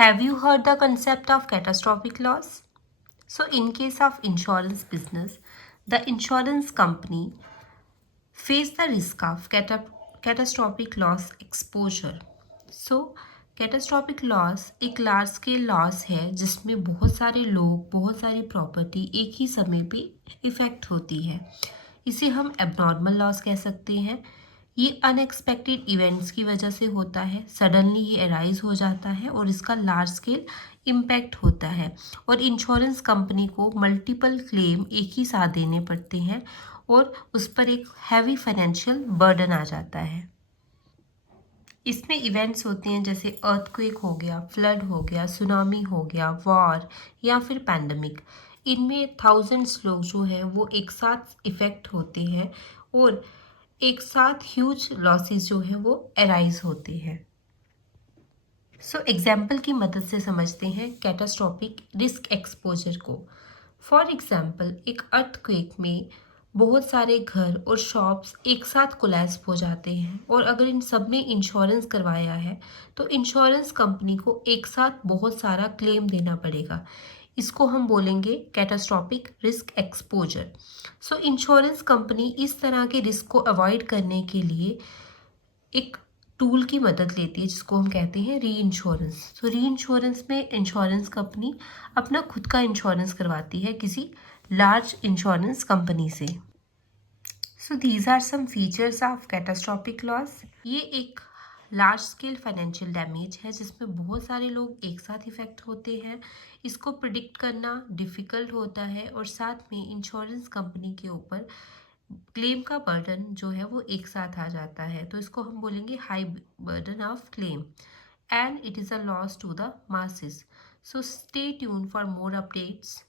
Have you heard the concept of catastrophic loss? So, in case of insurance business, the insurance company face the risk of catastrophic loss exposure. So, catastrophic loss एक large scale loss है जिसमें बहुत सारे लोग, बहुत सारी property एक ही समय पे इफ़ेक्ट होती है। इसे हम एबनॉर्मल लॉस कह सकते हैं। ये अनएक्सपेक्टेड इवेंट्स की वजह से होता है, सडनली ये अराइज हो जाता है और इसका लार्ज स्केल इम्पैक्ट होता है और इंश्योरेंस कंपनी को मल्टीपल क्लेम एक ही साथ देने पड़ते हैं और उस पर एक हैवी फाइनेंशियल बर्डन आ जाता है। इसमें इवेंट्स होते हैं जैसे अर्थक्वेक हो गया, फ्लड हो गया, सुनामी हो गया, वॉर या फिर पैंडमिक। इनमें थाउजेंड्स लोग जो हैं वो एक साथ इफ़ेक्ट होते हैं और एक साथ ह्यूज लॉसेस जो हैं वो अराइज होते हैं। सो एग्जाम्पल की मदद से समझते हैं कैटास्ट्रॉपिक रिस्क एक्सपोजर को। फॉर एग्जाम्पल, एक अर्थक्वेक में बहुत सारे घर और शॉप्स एक साथ कोलैप्स हो जाते हैं और अगर इन सब ने इंश्योरेंस करवाया है तो इंश्योरेंस कंपनी को एक साथ बहुत सारा क्लेम देना पड़ेगा। इसको हम बोलेंगे catastrophic risk exposure. So insurance company इस तरह के रिस्क को अवॉइड करने के लिए एक टूल की मदद लेती है जिसको हम कहते हैं री इंश्योरेंस। तो री इंश्योरेंस में इंश्योरेंस कंपनी अपना खुद का इंश्योरेंस करवाती है किसी लार्ज इंश्योरेंस कंपनी से। So these are some features of catastrophic loss. ये एक लार्ज स्केल फाइनेंशियल डैमेज है जिसमें बहुत सारे लोग एक साथ इफेक्ट होते हैं। इसको प्रिडिक्ट करना डिफ़िकल्ट होता है और साथ में इंश्योरेंस कंपनी के ऊपर क्लेम का बर्डन जो है वो एक साथ आ जाता है। तो इसको हम बोलेंगे high burden of claim and it is a loss to the masses. So stay tune for more updates.